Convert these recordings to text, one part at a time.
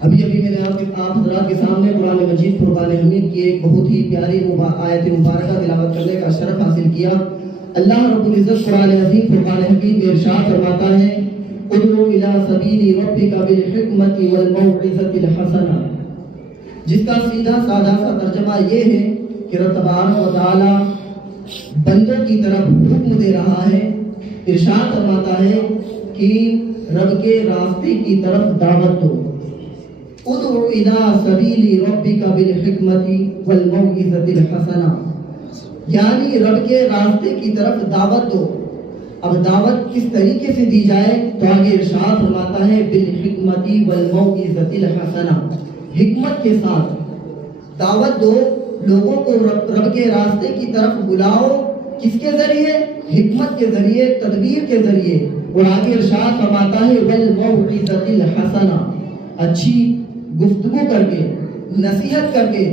ابھی میں نے آپ حضرات کے سامنے قرآن مجید فرقان حمید کی ایک بہت ہی پیاری آیت مبارکہ تلاوت کرنے کا شرف حاصل کیا۔ اللہ رب العزت قرآن عظیم فرقان حمید میں ارشاد فرماتا ہے ادعو الی سبیل ربک بالحکمت والموعظۃ الحسنہ، جس کا سیدھا سادہ سا ترجمہ یہ ہے کہ رب تبارک و تعالی بندوں کی طرف حکم دے رہا ہے، ارشاد فرماتا ہے کہ رب کے راستے کی طرف دعوت دو۔ ادعو الی سبیل ربک بالحکمت والموعظۃ الحسنہ، یعنی رب کے راستے کی طرف دعوت دو۔ اب دعوت کس طریقے سے دی جائے تو آگے ارشاد فرماتا ہے بالحکمت والموعظۃ الحسنہ، حکمت کے ساتھ دعوت دو، لوگوں کو رب کے راستے کی طرف بلاؤ، کس کے ذریعے؟ حکمت کے ذریعے، تدبیر کے ذریعے۔ اور آگے ارشاد فرماتا ہے والموعظۃ الحسنہ، اچھی گفتگو کر کے، نصیحت کر کے،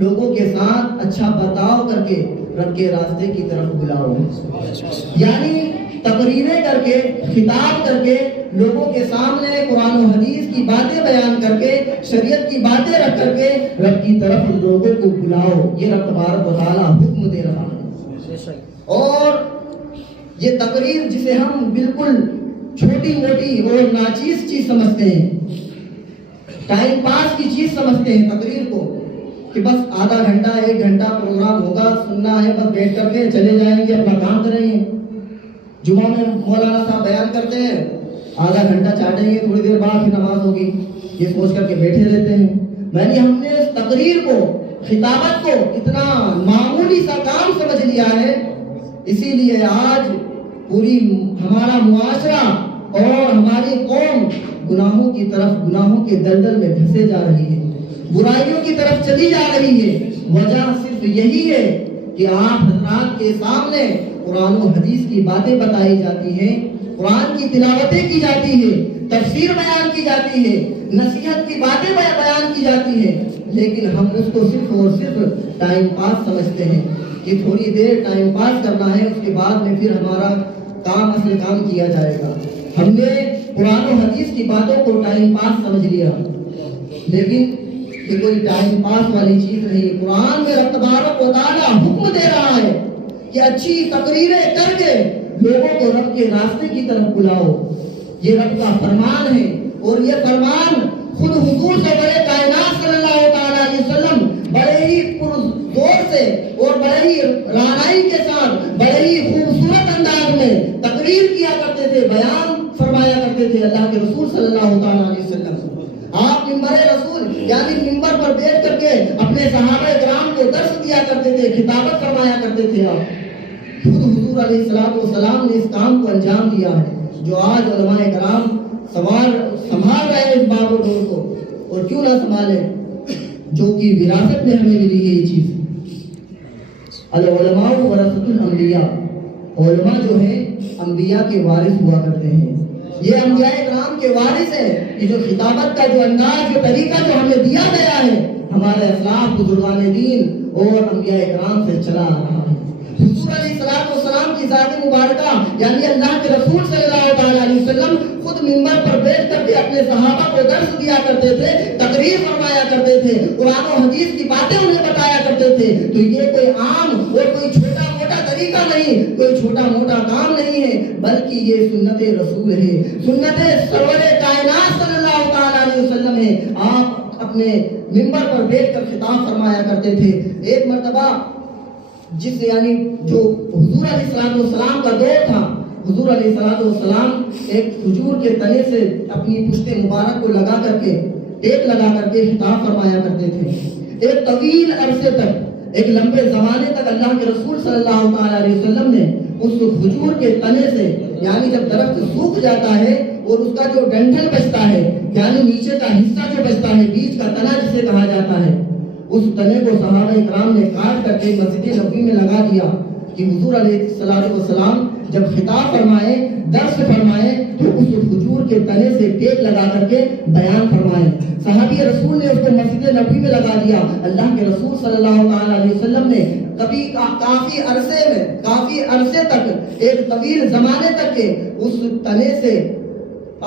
لوگوں کے ساتھ اچھا برتاؤ کر کے رب کے راستے کی طرف بلاؤ، یعنی تقریریں کر کے، خطاب کر کے، لوگوں کے سامنے قرآن و حدیث کی باتیں بیان کر کے، شریعت کی باتیں رکھ کر کے رب کی طرف لوگوں کو بلاؤ۔ یہ رب تبارک و تعالیٰ حکم دے رہا ہے۔ اور یہ تقریر جسے ہم بالکل چھوٹی موٹی اور ناچیز چیز سمجھتے ہیں، ٹائم پاس کی چیز سمجھتے ہیں تقریر کو، کہ بس آدھا گھنٹہ 1 گھنٹہ پروگرام ہوگا، سننا ہے، بس بیٹھ کر کے چلے جائیں گے، اپنا کام کریں گے۔ جمعہ میں مولانا صاحب بیان کرتے ہیں، آدھا گھنٹہ چاٹیں گے، تھوڑی دیر بعد پھر نماز ہوگی، یہ سوچ کر کے بیٹھے رہتے ہیں۔ یعنی ہم نے اس تقریر کو، خطابت کو اتنا معمولی سا کام سمجھ لیا ہے، اسی لیے آج پوری ہمارا معاشرہ اور ہماری قوم گناہوں کی طرف، گناہوں کے دلدل میں دھسے جا رہی ہے، برائیوں کی طرف چلی جا رہی ہے۔ وجہ صرف یہی ہے کہ آپ حضرات کے سامنے قرآن و حدیث کی باتیں بتائی جاتی ہیں، قرآن کی تلاوتیں کی جاتی ہے، تفسیر بیان کی جاتی ہے، نصیحت کی باتیں بیان کی جاتی ہے، لیکن ہم اس کو صرف اور صرف ٹائم پاس سمجھتے ہیں کہ تھوڑی دیر ٹائم پاس کرنا ہے، اس کے بعد میں پھر ہمارا کام، اصل کام کیا جائے گا۔ ہم نے قرآن و حدیث کی باتوں کو ٹائم پاس سمجھ لیا، لیکن یہ کوئی ٹائم پاس والی چیز نہیں۔ قرآن میں رب تبارک و تعالیٰ حکم دے رہا ہے کہ اچھی تقریریں کر کے لوگوں کو رب کے راستے کی طرف بلاؤ، یہ رب کا فرمان ہے۔ اور یہ فرمان خود حضور سے بڑے کائنات صلی اللہ تعالیٰ علیہ وسلم بڑے ہی پرزور سے اور بڑے ہی رعنائی کے ساتھ، بڑے ہی خوبصورت انداز میں تقریر کیا کرتے تھے، بیان فرمایا کرتے تھے اللہ کے رسول صلی اللہ تعالیٰ علیہ وسلم۔ آپ ممبر رسول یعنی ممبر پر بیٹھ کر کے اپنے صحابہ کرام کو درس دیا کرتے تھے، خطابت فرمایا کرتے تھے۔ آپ خود حضور علیہ السلام نے اس کام کو انجام دیا ہے، جو آج علماء کرام سنبھال رہے ہیں اس باب و ڈور کو، اور کیوں نہ سنبھالیں، جو کہ وراثت میں ہمیں ملی ہے یہ چیز۔ العلماء ورثۃ الانبیاء، علماء جو ہیں انبیاء کے وارث ہوا کرتے ہیں، یہ انبیاء کرام کے وارث ہیں۔ یہ جو خطابت کا جو انداز، جو طریقہ جو ہمیں دیا گیا ہے، ہمارے اسلاف، بزرگان دین اور انبیاء کرام سے چلا آ رہا ہے۔ حضور علیہ السلام کی ذات مبارکہ یعنی اللہ کے رسول صلی اللہ تعالیٰ علیہ وسلم خود ممبر پر بیٹھ کر کے اپنے صحابہ کو درس دیا کرتے تھے، تقریر فرمایا کرتے تھے، قرآن و حدیث کی باتیں انہیں بتایا کرتے تھے۔ تو یہ کوئی عام اور کوئی چھوٹا موٹا طریقہ نہیں، کوئی چھوٹا موٹا کام نہیں ہے، بلکہ یہ سنت رسول ہے، سنت سرور کائنات صلی اللہ تعالیٰ علیہ وسلم ہے۔ آپ اپنے ممبر پر بیٹھ کر خطاب فرمایا کرتے تھے۔ ایک مرتبہ جس یعنی جو حضور علیہ السلام کا دور تھا، حضور علیہ السلام ایک کھجور کے تنے سے اپنی پشت مبارک کو لگا کر کے، ٹیک لگا کر کے خطاب فرمایا کرتے تھے۔ ایک طویل عرصے تک، ایک لمبے زمانے تک اللہ کے رسول صلی اللہ تعالیٰ علیہ وسلم نے اس کھجور کے تنے سے، یعنی جب درخت سوکھ جاتا ہے اور اس کا جو ڈنٹل بچتا ہے، یعنی نیچے کا حصہ جو بچتا ہے، بیچ کا تنا جسے کہا جاتا ہے، اس تنے کو صحابہ کرام نے کاٹ کر کے مسجد نبوی میں لگا دیا کہ کہ حضور علیہ الصلوۃ والسلام جب خطاب فرمائے، درس فرمائے تو اس کھجور کے تنے سے ٹیک لگا کر کے بیان فرمائے۔ صحابی رسول نے اس کو مسجد نبوی میں لگا دیا۔ اللہ کے رسول صلی اللہ علیہ وسلم نے کبھی کافی عرصے تک، ایک طویل زمانے تک کے اس تنے سے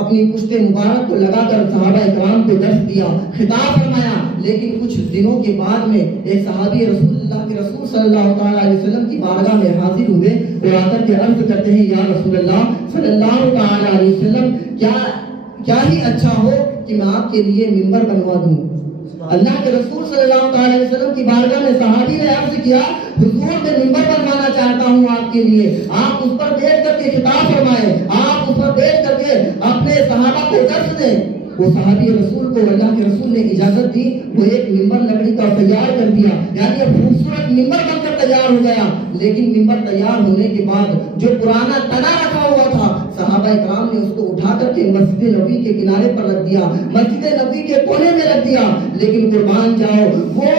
اپنی پشت مبارک کو لگا کر صحابہ اکرام کو درس دیا، خطاب فرمایا۔ لیکن کچھ دنوں کے بعد میں ایک صحابی رسول اللہ کے رسول صلی اللہ علیہ وسلم کی بارگاہ میں حاضر ہوئے اور آ کر کے عرض کرتے ہیں، یا رسول اللہ صلی اللہ علیہ وسلم، کیا ہی اچھا ہو کہ میں آپ کے لیے منبر بنوا دوں۔ اللہ کے رسول صلی اللہ علیہ وسلم کی بارگاہ میں صحابی نے عرض کیا، حضور میں منبر بنوانا چاہتا ہوں آپ کے لیے، آپ اس پر بیٹھ کر کے خطاب فرمائیں، آپ اس پر بیٹھ کر کے اپنے صحابہ کو درس دیں۔ وہ صحابی رسول کو اللہ کے رسول نے اجازت دی، وہ ایک منبر لکڑی کا تیار کر دیا، یعنی اب خوبصورت منبر بن کر تیار ہو گیا۔ لیکن منبر تیار ہونے کے بعد جو پرانا تنا رکھا ہوا تھا، صحابہ اکرام نے اس کو اٹھا کر کے مسجد نبوی کے کنارے پر رکھ دیا، مسجد نبوی کے کونے میں رکھ دیا۔ لیکن قربان جاؤ، وہ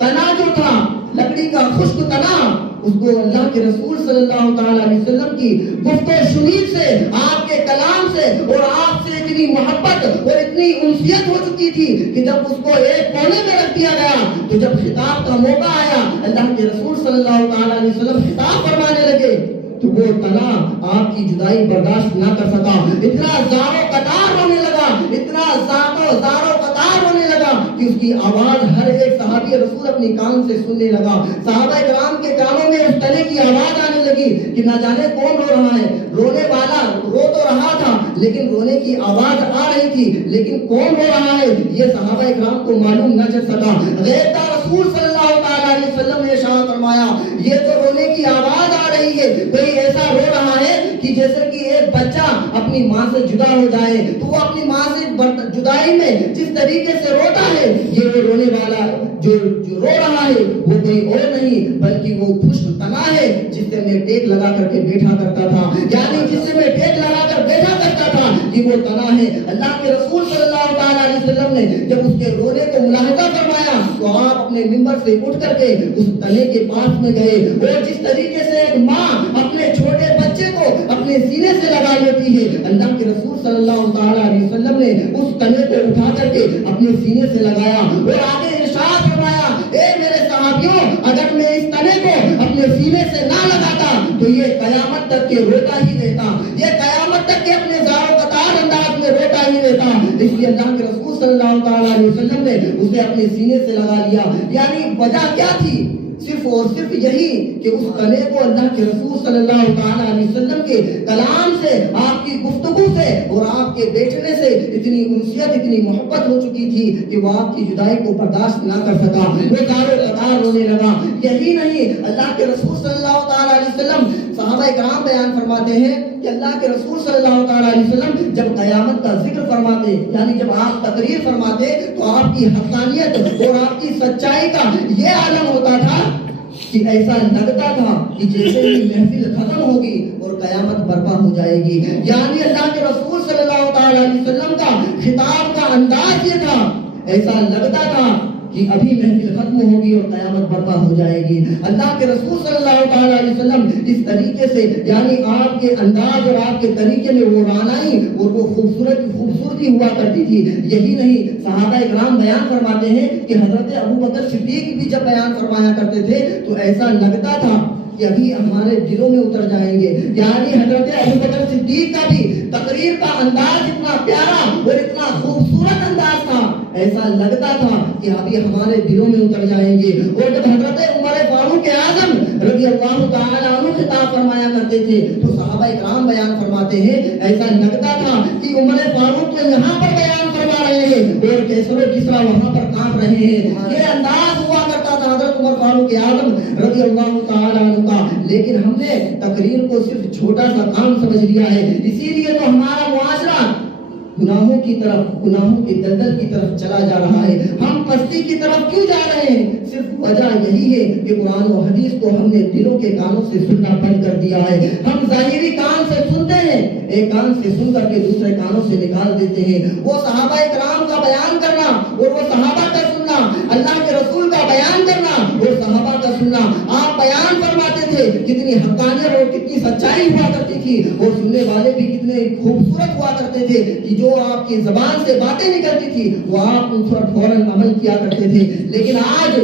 تنا جو تھا، لکڑی کا خشک تنا، اس کو اللہ کے رسول صلی اللہ علیہ وسلم کی گفت و شنید سے، آپ کے کلام سے اور آپ سے اتنی محبت اور اتنی انسیت ہو چکی تھی کہ جب اس کو ایک کونے میں رکھ دیا گیا تو جب خطاب کا موقع آیا، اللہ کے رسول صلی اللہ علیہ وسلم خطاب فرمانے لگے تو وہ تنا آپ کی جدائی برداشت نہ کر سکا، اتنا زارو قطار ہونے لگا، اتنا زارو قطار ہونے لگا کہ اس کی آواز ہر ایک صحابی رسول اپنی کان سے سننے لگا۔ صحابہ کرام کے کانوں میں اس تنے کی آواز آنے لگی کہ نہ جانے کون رو رہا ہے، رونے والا رو تو رہا تھا لیکن رونے کی آواز آ رہی تھی، لیکن کون رو رہا ہے یہ صحابہ کرام کو معلوم نہ چل سکا۔ غیب رسول صلی اللہ علیہ وسلم نے ارشاد فرمایا، یہ تو رونے کی آواز آ رہی ہے، کوئی ایسا رو رہا ہے کہ جیسے کہ ایک بچہ اپنی ماں سے جدا ہو جائے تو وہ اپنی ماں سے جدائی میں جس طریقے سے روتا ہے، یہ وہ رونے والا جو رو رہا ہے وہ کوئی اور نہیں بلکہ وہ خشک تنا ہے جس سے میں ٹیک لگا کر کے بیٹھا کرتا تھا، یعنی جس سے میں ٹیک لگا کر بیٹھا کرتا تھا کہ وہ تنا ہے۔ اللہ کے رسول صلی اللہ علیہ وسلم نے جب اس کے رونے کو ملاحظہ فرمایا تو آپ اپنے منبر سے اٹھ کر کے اس تنے کے پاس میں گئے، اور جس طریقے سے ایک ماں اپنے چھوٹے بچے کو اپنے سینے سے لگا لیتی ہے، اللہ کے رسول صلی اللہ علیہ وسلم نے اس تنے کو اٹھا کر کے اپنے سینے سے لگایا اور آگے ارشاد فرمایا، اے میرے صحابیوں، اگر میں اس تنے کو اپنے سینے سے نہ لگاتا تو یہ قیامت تک کے روتا ہی رہتا، یہ قیامت تک کے اپنے زارو قطار انداز میں روتا ہی رہتا۔ اس لیے اللہ کے رسول صلی اللہ علیہ وسلم نے اسے اپنے سینے سے لگا لیا۔ یعنی وجہ کیا تھی؟ صرف اور صرف یہی کہ اس تنے کو اللہ کے رسول صلی اللہ علیہ وسلم کے کلام سے، آپ کی گفتگو سے اور آپ کے بیٹھنے سے اتنی انسیت، اتنی محبت ہو چکی تھی کہ وہ آپ کی جدائی کو برداشت نہ کر سکا، وہ زارو قطار رونے لگا۔ یہی نہیں، اللہ کے رسول صلی اللہ علیہ وسلم، صحابہ کرام بیان فرماتے ہیں کہ اللہ کے رسول صلی اللہ علیہ وسلم جب قیامت کا ذکر فرماتے، یعنی جب آپ تقریر فرماتے تو آپ کی حقانیت اور آپ کی سچائی کا یہ عالم ہوتا تھا کہ ایسا لگتا تھا کہ جیسے ہی محفل ختم ہوگی اور قیامت برپا ہو جائے گی۔ یعنی اللہ کے رسول صلی اللہ علیہ وسلم کا خطاب کا انداز یہ تھا، ایسا لگتا تھا کہ ابھی محفل ختم ہوگی اور قیامت برپا ہو جائے گی۔ اللہ کے رسول صلی اللہ علیہ وسلم اس طریقے سے، یعنی آپ کے انداز اور آپ کے طریقے میں وہ رانائی اور وہ خوبصورتی ہوا کرتی تھی۔ یہی نہیں، صحابہ اکرام بیان فرماتے ہیں کہ حضرت ابو بکر صدیق بھی جب بیان فرمایا کرتے تھے تو ایسا لگتا تھا کہ ابھی ہمارے دلوں میں اتر جائیں گے۔ یعنی حضرت ابو بکر صدیق کا بھی تقریر کا انداز اتنا پیارا اور اتنا خوبصورت انداز تھا، ایسا لگتا تھا کہ ابھی ہمارے دلوں میں اتر جائیں گے۔ اور جب حضرت عمر فاروق اعظم رضی اللہ تعالی عنہ خطاب فرمایا کرتے تھے تو صحابہ اکرام بیان فرماتے ہیں ایسا لگتا تھا کہ عمر فاروق تو یہاں پر بیان فرما رہے ہیں اور کیسر و کسرا وہاں پر کانپ رہے ہیں۔ یہ انداز ہوا کرتا تھا حضرت عمر فاروق اعظم رضی اللہ تعالی عنہ کا، لیکن ہم نے تقریر کو صرف چھوٹا سا کام سمجھ لیا ہے، اسی لیے تو ہمارا معاشرہ گناہوں کی طرف، گناہوں کی دلدل کی طرف چلا جا رہا ہے۔ ہم پستی کی طرف کیوں جا رہے ہیں؟ صرف وجہ یہی ہے کہ قرآن و حدیث کو ہم نے دلوں کے کانوں سے سننا بند کر دیا ہے۔ ہم ظاہری کان سے سنتے ہیں، ایک کان سے سن کر کے دوسرے کانوں سے نکال دیتے ہیں۔ وہ صحابہ کرام کا بیان کرنا اور وہ صحابہ کا سننا، اللہ کے رسول کا بیان کرنا اور صحابہ کا سننا، آپ بیان فرماتے تھے کتنی کتنی حقانیت اور کتنی سچائی ہوا کرتی تھی، اور سننے والے بھی کتنے خوبصورت ہوا کرتے تھے کہ جو آپ کی زبان سے باتیں نکلتی تھی وہ آپ ان پر فوراً عمل کیا کرتے تھے۔ لیکن آج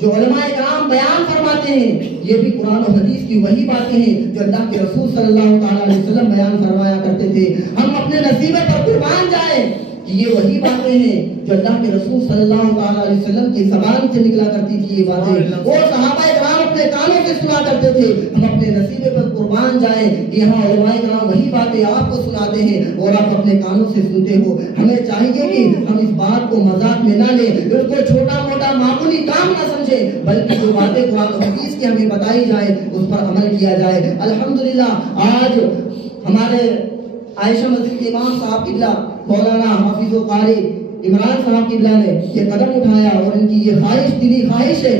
جو علماء کرام بیان فرماتے ہیں یہ بھی قرآن و حدیث کی وہی باتیں ہیں جو اللہ کے رسول صلی اللہ تعالیٰ علیہ وسلم بیان فرمایا کرتے تھے۔ ہم اپنے نصیبے پر قربان جائیں کہ یہ وہی باتیں ہیں جو اللہ کے رسول صلی اللہ تعالیٰ علیہ وسلم کی زبان سے نکلا کرتی تھی یہ باتیں، وہ صحابہ کرام اپنے کانوں سے سنا کرتے تھے۔ ہم اپنے نصیبے پر قربان جائیں کہ یہاں علماء کرام وہی باتیں آپ کو سناتے ہیں اور آپ اپنے کانوں سے سنتے ہو۔ ہمیں چاہیے کہ ہم اس بات کو مذاق میں نہ لیں، اس کو چھوٹا موٹا معمولی کام نہ سمجھیں، بلکہ جو باتیں قرآن و حدیث کی ہمیں بتائی جائے اس پر عمل کیا جائے۔ الحمدللہ آج ہمارے عائشہ مسجد کے امام صاحب قبلہ مولانا حافظ و قاری عمران صاحب قبلہ نے یہ قدم اٹھایا، اور ان کی یہ خواہش دلی خواہش ہے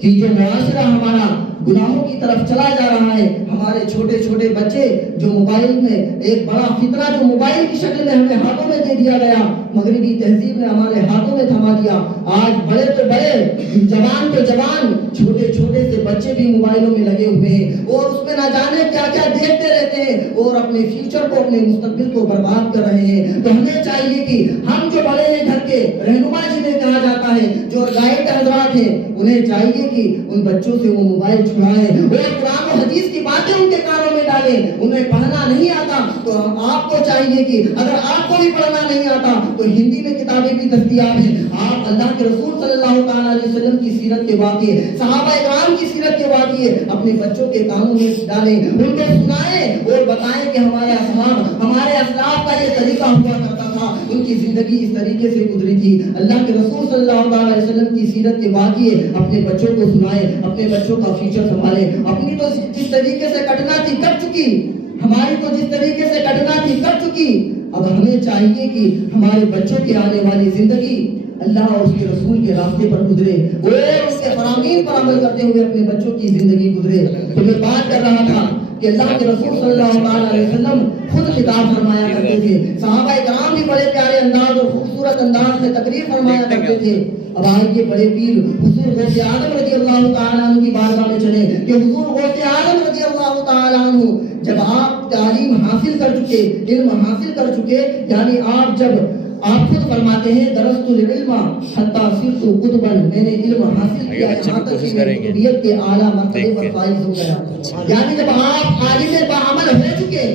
کہ جو معاشرہ ہمارا گناہوں کی طرف چلا جا رہا ہے، ہمارے چھوٹے چھوٹے بچے جو موبائل میں ایک بڑا فتنہ جو موبائل کی شکل میں ہمیں ہاتھوں میں دے دیا گیا، مغربی تہذیب نے ہمارے ہاتھوں میں تھما دیا۔ آج بڑے تو بڑے، جوان تو جوان، چھوٹے چھوٹے سے بچے بھی موبائلوں میں لگے ہوئے ہیں اور اس میں نہ جانے کیا کیا دیکھتے رہتے ہیں اور اپنے فیوچر کو، اپنے مستقبل کو برباد کر رہے ہیں۔ تو ہمیں چاہیے کہ ہم جو بڑے ہیں گھر کے رہنما جنہیں کہا جاتا ہے، جو گائیڈ حضرات ہیں، انہیں چاہیے کہ ان بچوں سے وہ موبائل چھڑائیں اور قرآن و حدیث کی باتیں ان کے کانوں میں ڈالیں۔ انہیں پڑھنا نہیں آتا تو آپ کو چاہیے کہ اگر آپ کو بھی پڑھنا نہیں آتا تو ہندی میں کتابیں بھی دستیاب ہیں، آپ اللہ کے رسول صلی اللہ تعالیٰ علیہ وسلم کی سیرت کے واقعے، صحابہ کرام کی سیرت کے واقعے اپنے بچوں کے کانوں میں ڈالیں، ان کو سنائیں اور بتائیں کہ ہمارے اصحاب، ہمارے اسلاف کا یہ طریقہ ہوا کرتا تھا، ان کی زندگی اس طریقے سے گزری تھی۔ اللہ کے رسول صلی اللہ علیہ وسلم کی سیرت کے واقعے اپنے بچوں کو سنائیں، اپنے بچوں کا فیوچر سنبھالیں۔ اپنی تو جس طریقے سے کٹنا تھی کٹ چکی، ہماری تو جس طریقے سے کٹنا تھی کٹ چکی، اب ہمیں چاہیے کہ ہمارے بچوں کی آنے والی زندگی اللہ اور اس کے رسول کے راستے پر گزرے اور اس کے فرامین پر عمل کرتے ہوئے اپنے بچوں کی زندگی گزرے۔ تو میں بات کر رہا تھا کہ اللہ کے رسول صلی اللہ علیہ وسلم خود خطاب فرمایا کرتے تھے، صحابہ کرام بھی بڑے پیارے انداز اور خوبصورت انداز میں تقریر فرمایا کرتے تھے۔ اب آئیے بڑے پیر حضور غوث اعظم رضی اللہ تعالیٰ عنہ کی بارگاہ میں چلے کہ حضور غوث اعظم رضی اللہ تعالیٰ عنہ جب آپ تعلیم حاصل کر چکے، علم حاصل کر چکے، یعنی آپ خود فرماتے ہیں درست العلم حتی صرت قطبا، میں نے علم حاصل کیا یہاں تک کہ میں قطبیت کے اعلیٰ مرتبے پر فائز ہو گیا۔ یعنی جب آپ عالم باعمل ہو چکے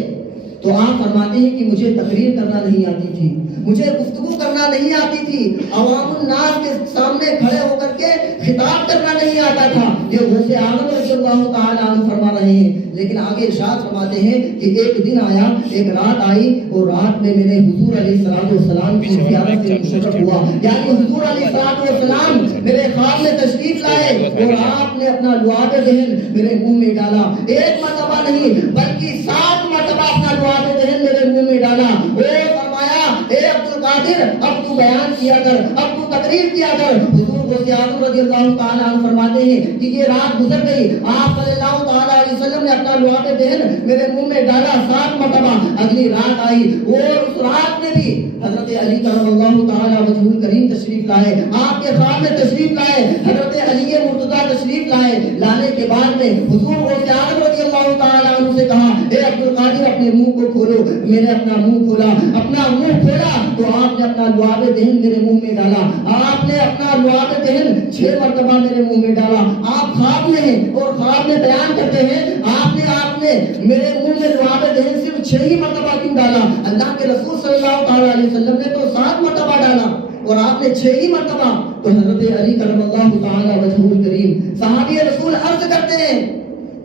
تو آپ فرماتے ہیں کہ مجھے تقریر کرنا نہیں آتی تھی، مجھے گفتگو کرنا نہیں آتی تھی، عوام الناس کے سامنے کھڑے ہو کر کے خطاب کرنا نہیں آتا تھا۔ یہ غوث اعظم رضی اللہ تعالیٰ عنہ فرما رہے ہیں۔ لیکن آگے ارشاد فرماتے ہیں کہ ایک دن آیا، ایک رات آئی، اور رات میں میں نے حضور علیہ السلام کی زیارت سے مشرف ہوا، یعنی حضور علیہ السلام میرے خواب میں تشریف لائے اور آپ نے اپنا لعاب دہن میرے منہ میں ڈالا، ایک مرتبہ نہیں بلکہ 7 مرتبہ اپنا لعاب دہن میرے منہ میں ڈالا اور فرمایا اے عبد القادر اب تو بیان کیا کر، اب تو تقریر کیا کر۔ حضور غوث اعظم رضی اللہ تعالیٰ عنہ فرماتے ہیں کہ یہ رات گزر گئی، آپ صلی اللہ تعالیٰ علیہ وسلم نے اپنا لعاب دہن میرے منہ میں ڈالا 7 مرتبہ۔ اگلی رات آئی اور اس رات میں بھی حضرت علی کرم اللہ تعالیٰ وجہ الکریم تشریف لائے، آپ کے خواب میں تشریف لائے، حضرت علی مرتضیٰ تشریف لائے۔ لانے کے بعد میں حضور غوث اعظم رضی اللہ تعالیٰ عنہ سے کہا اے عبد القادر اپنے منہ کو کھولو۔ میں نے اپنا منہ کھولا، اپنا منہ کھولا تو آپ نے اپنا لعاب دہن میرے منہ میں ڈالا، آپ نے اپنا لعاب دہن 6 مرتبہ میرے منہ میں ڈالا۔ آپ خواب میں ہیں اور خواب میں بیان کرتے ہیں آپ نے میرے منہ میں لعاب دہن صرف 6 ہی مرتبہ کیوں ڈالا؟ اللہ کے رسول صلی اللہ تعالیٰ علیہ وسلم نے تو 7 مرتبہ ڈالا اور آپ نے 6 ہی مرتبہ۔ تو حضرت علی کرم اللہ تعالیٰ وجہ الکریم صحابی رسول عرض کرتے ہیں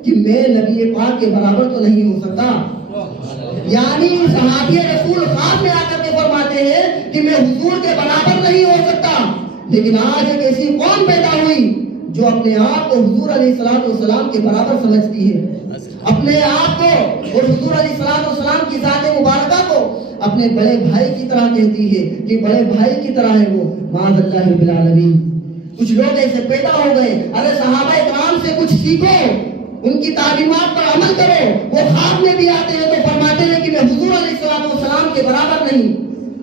کہ میں نبی پاک کے برابر تو نہیں ہو سکتا، یعنی صحابی رسول خواب میں آ کر کے فرماتے ہیں کہ میں حضور کے برابر نہیں ہو سکتا۔ لیکن آج ایک ایسی قوم پیدا ہوئی جو اپنے آپ کو حضور علیہ السلام کے برابر سمجھتی ہے، اپنے آپ کو اور حضور علیہ السلام کی ذات مبارکہ کو اپنے بڑے بھائی کی طرح کہتی ہے کہ بڑے بھائی کی طرح ہے وہ، معاذ اللہ رب العالمین۔ کچھ لوگ ایسے پیدا ہو گئے، ارے صحابہ کرام سے کچھ سیکھو، ان کی تعلیمات پر عمل کرو۔ وہ خواب میں بھی آتے ہیں تو فرماتے ہیں کہ میں حضور علیہ السلام کے برابر نہیں،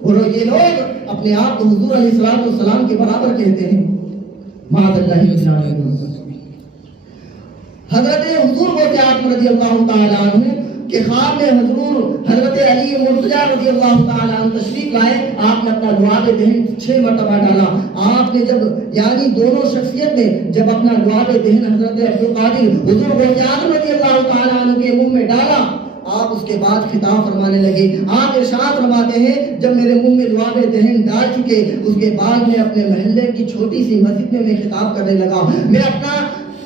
اور یہ لوگ اپنے آپ کو حضور علیہ السلام کے برابر کہتے ہیں، معاذ اللہ رب العالمین۔ حضرت حضور غوث اعظم رضی اللہ تعالیٰ عنہ کہ خواب میں حضور حضرت علی مرتضیٰ رضی اللہ تعالیٰ عنہ تشریف لائے، آپ نے اپنا لعاب دہن 6 مرتبہ ڈالا. آپ نے جب یعنی دونوں شخصیت نے جب اپنا لعاب دہن حضرت عبدالقادر حضور غوث اعظم رضی اللہ تعالیٰ عنہ کے منہ میں ڈالا، آپ اس کے بعد خطاب فرمانے لگے. آپ ارشاد فرماتے ہیں جب میرے منہ میں لعاب دہن ڈال چکے، اس کے بعد میں اپنے محلے کی چھوٹی سی مسجد میں خطاب کرنے لگا. میں اپنا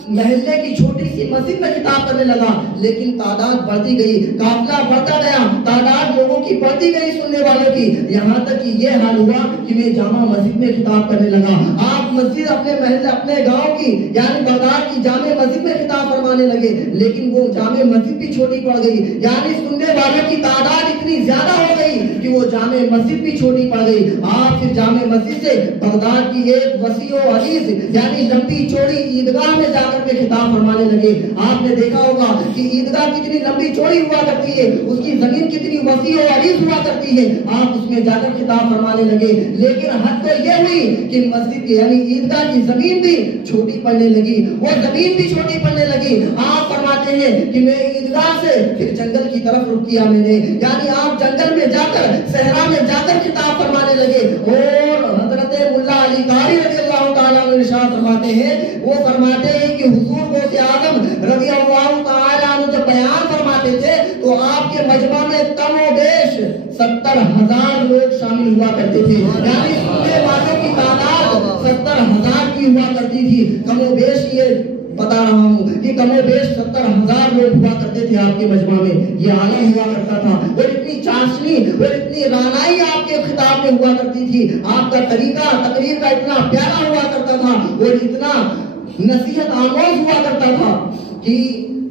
محلے کی چھوٹی سی مسجد میں خطاب کرنے لگا، لیکن تعداد بڑھتی گئی، قافلہ بڑھتا گیا، تعداد لوگوں کی بڑھتی گئی، سننے والوں کی، یہاں تک کہ یہ حال ہوا کہ میں جامع مسجد میں خطاب کرنے لگا. آپ مسجد اپنے محلے اپنے گاؤں کی یعنی بغداد کی جامع مسجد میں خطاب فرمانے لگے، لیکن وہ جامع مسجد بھی چھوٹی پڑ گئی، یعنی سننے والوں کی تعداد اتنی زیادہ ہو گئی کہ وہ جامع مسجد بھی چھوٹی پڑ گئی. آپ پھر جامع مسجد سے بغداد کی ایک وسیع و عریض یعنی لمبی چوڑی عیدگاہ میں جا کر کے خطاب فرمانے لگے. آپ نے دیکھا ہوگا کہ عیدگاہ کتنی لمبی چوڑی ہوا کرتی ہے، اس کی زمین کتنی وسیع و عریض ہوا کرتی ہے. آپ اس میں جا کر خطاب فرمانے لگے، لیکن حد تو یہ ہوئی کہ مسجد کی یعنی عیدگاہ کی زمین بھی چھوٹی پڑنے لگی، وہ زمین بھی چھوٹی پڑنے لگی. آپ فرماتے ہیں کہ میں عیدگاہ سے پھر جنگل کی طرف رخ کیا میں نے، یعنی آپ جنگل میں جا کر صحرا میں جا کر خطاب فرمانے لگے. اور حضرت ملا علی قاری رضی اللہ تعالیٰ عنہ ارشاد فرماتے ہیں، وہ فرماتے ہیں کہ حضور غوث اعظم رضی اللہ تعالیٰ عنہ جب بیان فرماتے تھے تو آپ کے مجمع میں کم و بیش 70,000 لوگ شامل ہوا کرتے تھے، یعنی سننے والوں کی تعداد 70,000 کی ہوا کرتی تھی. کم و بیش یہ بتا رہا ہوں کہ کم و بیش 70,000 لوگ ہوا کرتے تھے آپ کے مجمع میں. یہ عالم ہوا کرتا تھا اور اتنی چاشنی اور اتنی رانائی آپ کے خطاب میں ہوا کرتی تھی. آپ کا طریقہ تقریر کا اتنا پیارا ہوا کرتا تھا اور اتنا نصیحت آموز ہوا کرتا تھا کہ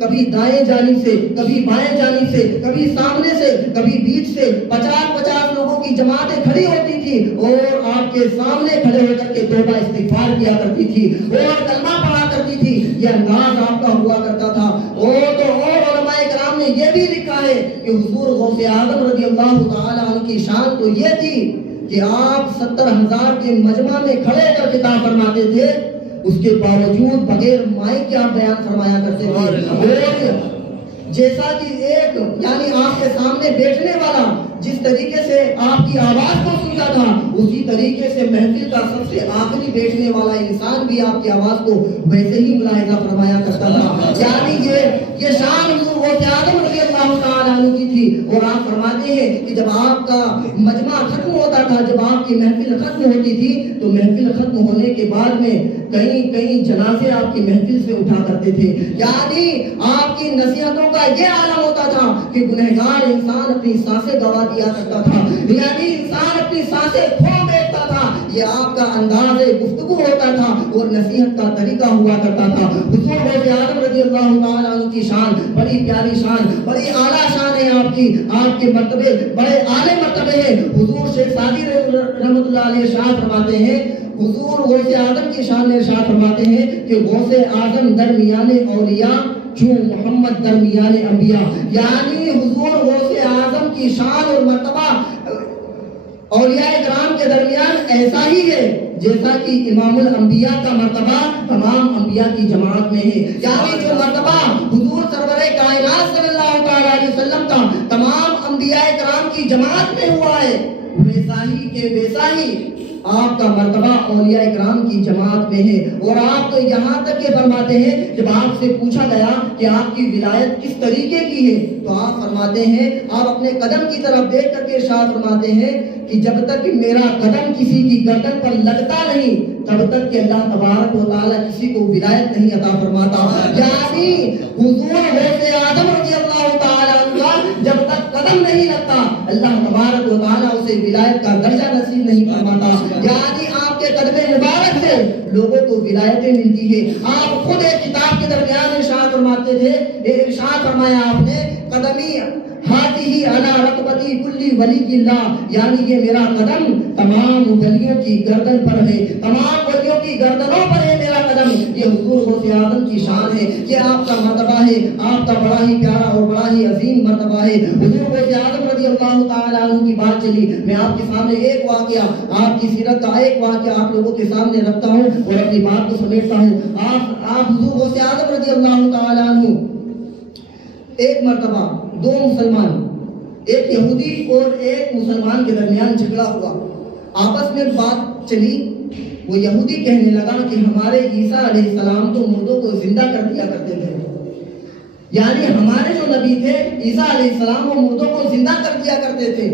کبھی دائیں جانب سے، کبھی بائیں جانب سے، کبھی سامنے سے، کبھی بیچ سے 50-50 لوگوں کی جماعتیں کھڑی ہوتی تھی اور آپ کے سامنے کھڑے ہو کر کے توبہ استغفار کیا کرتی تھی اور کلمہ پڑھا کرتی تھی. یہ انداز آپ کا ہوا کرتا تھا. اور علماء کرام نے یہ بھی لکھا ہے کہ حضور غوث اعظم رضی اللہ تعالیٰ عنہ کی شان تو یہ تھی کہ آپ 70,000 کے مجمع میں کھڑے کر خطاب فرماتے تھے، اس کے باوجود بغیر مائک کے آپ بیان فرمایا کرتے تھے. جیسا کہ ایک یعنی آپ کے سامنے بیٹھنے والا جس طریقے سے آپ کی آواز کو سنتا تھا، اسی طریقے سے محفل کا سب سے آخری بیٹھنے والا انسان بھی آپ کی آواز کو ویسے ہی ملاحظہ فرمایا کرتا تھا. یعنی یہ شان حضور غوث اعظم رضی اللہ تعالیٰ عنہ کی تھی. اور آپ فرماتے ہیں کہ جب آپ کا مجمع ختم ہوتا تھا، جب آپ کی محفل ختم ہوتی تھی تو محفل ختم ہونے کے بعد میں کئی جنازے آپ کی محفل سے اٹھا کرتے تھے. یعنی آپ کی نصیحتوں کا یہ عالم ہوتا تھا کہ گنہگار انسان اپنی سانسیں گوا دیا کرتا تھا، یعنی انسان اپنی سانسیں کھو بیٹھتا تھا. یہ آپ کا انداز گفتگو ہوتا تھا اور نصیحت کا طریقہ ہوا کرتا تھا. حضور غوث اعظم رضی اللہ تعالیٰ عنہ کی شان بڑی پیاری شان، بڑی اعلیٰ شان ہے آپ کی. آپ کے مرتبے بڑے اعلی مرتبے ہیں. حضور شیخ سعدی رحمۃ اللہ علیہ ارشاد فرماتے ہیں، حضور غوث اعظم کی شان میں ارشاد فرماتے ہیں کہ غوث اعظم درمیان اولیاء جو محمد درمیان انبیاء. یعنی حضور غوث اعظم کی شان اور مرتبہ اولیاء کرام کے درمیان ایسا ہی ہے جیسا کہ امام الانبیاء کا مرتبہ تمام انبیاء کی جماعت میں ہے. یعنی جو مرتبہ حضور سرور کائنات صلی اللہ تعالیٰ علیہ وسلم کا تمام انبیاء کرام کی جماعت میں ہوا ہے، ویسا ہی آپ کا مرتبہ اولیاء کرام کی جماعت میں ہے. اور آپ تو یہاں تک کہ فرماتے ہیں جب آپ سے پوچھا گیا کہ آپ کی ولایت کس طریقے کی ہے تو آپ فرماتے ہیں، آپ اپنے قدم کی طرف دیکھ کر کے ارشاد فرماتے ہیں کہ جب تک میرا قدم کسی کی گردن پر لگتا نہیں تب تک کہ اللہ تبارک و تعالیٰ کسی کو ولایت نہیں عطا فرماتا. یعنی حضور غوث اعظم رضی اللہ تعالیٰ عنہ جب تک قدم نہیں لگتا اللہ تبارک و تعالیٰ اسے ولایت کا درجہ نصیب نہیں فرماتا. یعنی آپ کے قدم مبارک سے لوگوں کو ولایتیں ملتی ہے. آپ خود ایک کتاب کے درمیان ارشاد فرماتے تھے، ارشاد فرمایا آپ نے، قدمی ہاتھی علی رقبتی کلی ولی اللہ، یعنی یہ میرا قدم تمام ولیوں کی گردن پر ہے، تمام ولیوں کی گردنوں پر ہے میرا قدم. یہ حضور غوث اعظم کی شان ہے، یہ آپ کا مرتبہ ہے. آپ کا بڑا ہی پیارا اور بڑا ہی عظیم مرتبہ ہے. حضور غوث اعظم رضی اللہ اللہ تعالیٰ عنہ کی بات چلی، میں آپ کے سامنے ایک واقعہ، آپ کی سیرت کا ایک واقعہ آپ لوگوں کے سامنے رکھتا ہوں اور اپنی بات کو سمیٹتا ہوں۔ آپ حضور غوث اعظم رضی اللہ تعالیٰ عنہ ایک مرتبہ دو مسلمان، ایک یہودی اور ایک مسلمان کے درمیان جھگڑا ہوا، آپس میں بات چلی۔ وہ یہودی کہنے لگا کہ ہمارے عیسیٰ علیہ السلام تو مردوں کو زندہ کر دیا کرتے تھے، یعنی ہمارے جو نبی تھے عیسیٰ علیہ السلام وہ مردوں کو زندہ کر دیا کرتے تھے،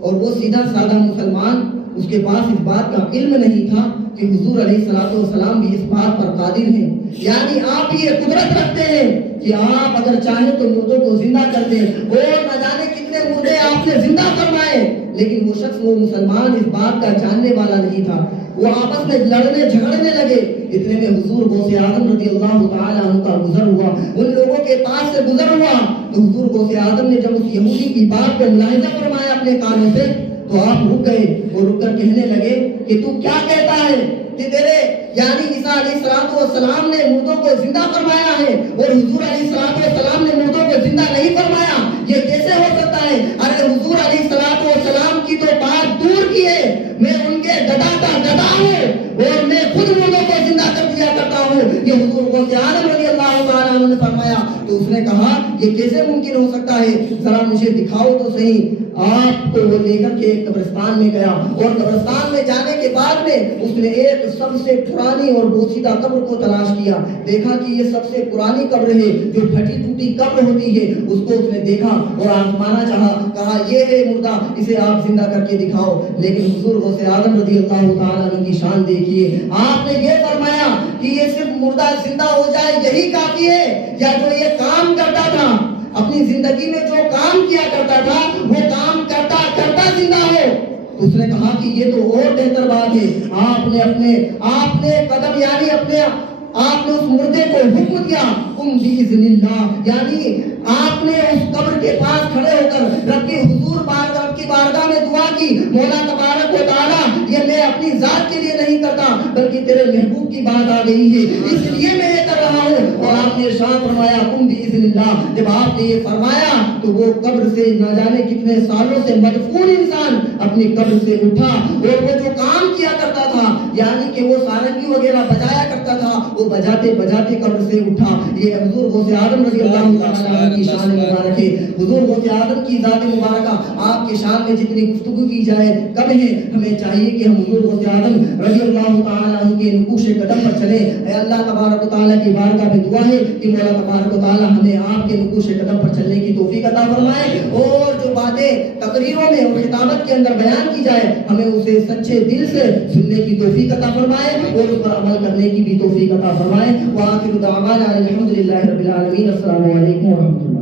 اور وہ سیدھا سادہ مسلمان، اس کے پاس اس بات کا علم نہیں تھا کہ حضور علیہ السلام بھی اس بات پر قادر ہیں، یعنی آپ یہ قدرت رکھتے ہیں کہ آپ اگر چاہیں تو مردوں کو زندہ کر دیں، اور نہ جانے کتنے مردے آپ نے زندہ فرمائے، لیکن وہ شخص، وہ مسلمان اس بات کا جاننے والا نہیں تھا۔ وہ آپس میں لڑنے جھگڑنے لگے، اتنے میں حضور غوث اعظم رضی اللہ تعالیٰ عنہ کا گزر ہوا، ان لوگوں کے پاس سے گزر ہوا، تو حضور غوث اعظم نے جب اس یہودی کی بات کو ملاحظہ فرمایا اپنے کانوں سے، تو آپ رک گئے اور رک کر کہنے لگے کہ تو کیا کہتا ہے کہ تیرے یعنی عیسیٰ علیہ السلام نے مردوں کو زندہ فرمایا ہے اور حضور علیہ السلام نے مردوں کو زندہ نہیں فرمایا، یہ کیسے ہو سکتا ہے؟ ارے حضور علیہ السلام کی تو بات دور کی ہے، میں ان کے گدا کا گدا ہوں اور میں خود مردوں کو زندہ کر دیا کرتا ہوں، یہ حضور غوث اعظم رضی اللہ تعالیٰ عنہ نے فرمایا۔ تو اس نے کہا یہ کیسے ممکن ہو سکتا ہے، ذرا مجھے دکھاؤ تو صحیح۔ آپ کو وہ لے کر کے ایک قبرستان میں گیا، اور قبرستان میں جانے کے بعد میں اس نے ایک سب سے پرانی اور بوسیدہ قبر کو تلاش کیا، دیکھا کہ یہ سب سے پرانی قبر ہے، جو پھٹی ٹوٹی قبر ہوتی ہے، اس کو اس نے دیکھا اور آزمانا چاہا، کہا یہ ہے مردہ، اسے آپ زندہ کر کے دکھاؤ۔ لیکن حضور غوث اعظم رضی اللہ تعالیٰ عنہ کی شان دیکھیے، آپ نے یہ فرمایا کہ یہ صرف مردہ زندہ ہو جائے یہی کافی ہے، یا جو یہ کام کرتا تھا اپنی زندگی میں، جو کام کیا کرتا تھا وہ کام کرتا کرتا زندہ ہو؟ اس نے کہا کہ یہ تو اور بہتر بات ہے، آپ نے قدم یعنی آپ نے اس مردے کو حکم دیا قم باذن اللہ، یعنی آپ نے اس قبر کے پاس کھڑے ہو کر رب کی بارگاہ میں دعا کی، مولا تبارک و تعالی یہ میں اپنی ذات کے لیے نہیں کرتا بلکہ تیرے محبوب کی بات آ گئی ہے اس لیے میں یہ کر رہا ہوں۔ اور آپ نے ارشاد فرمایا قم باذن اللہ، جب آپ نے یہ فرمایا تو وہ قبر سے نہ جانے کتنے سالوں سے مدفون انسان اپنی قبر سے اٹھا، اور وہ جو کام کیا کرتا تھا یعنی کہ وہ سارنگی وغیرہ بجایا کرتا تھا، وہ بجاتے بجاتے قبر سے اٹھا۔ یہ حضور غوث اعظم رضی اللہ تعالیٰ عنہ کی شان مبارک ہے۔ حضور غوث اعظم کی ذات مبارکہ، آپ کی شان میں جتنی گفتگو کی جائے کم ہے، ہمیں چاہیے کہ ہم حضور غوث اعظم رضی اللہ تعالیٰ عنہ کے نقوش قدم پر چلیں۔ اے اللہ تبارک و تعالیٰ کی بارگاہ میں دعا ہے کہ مولا تبارک و تعالیٰ ہمیں آپ کے نقوش قدم پر چلنے کی توفیق عطا فرمائے، اور جو باتیں تقریروں میں اور خطابت کے اندر بیان کی جائے ہمیں اسے سچے دل سے سننے کی توفیق عطا فرمائے اور اس پر عمل کرنے کی بھی توفیق عطا فرمائے۔ وآخر دعوانا الحمدللہ رب العالمین۔ السلام علیکم ورحمۃ اللہ۔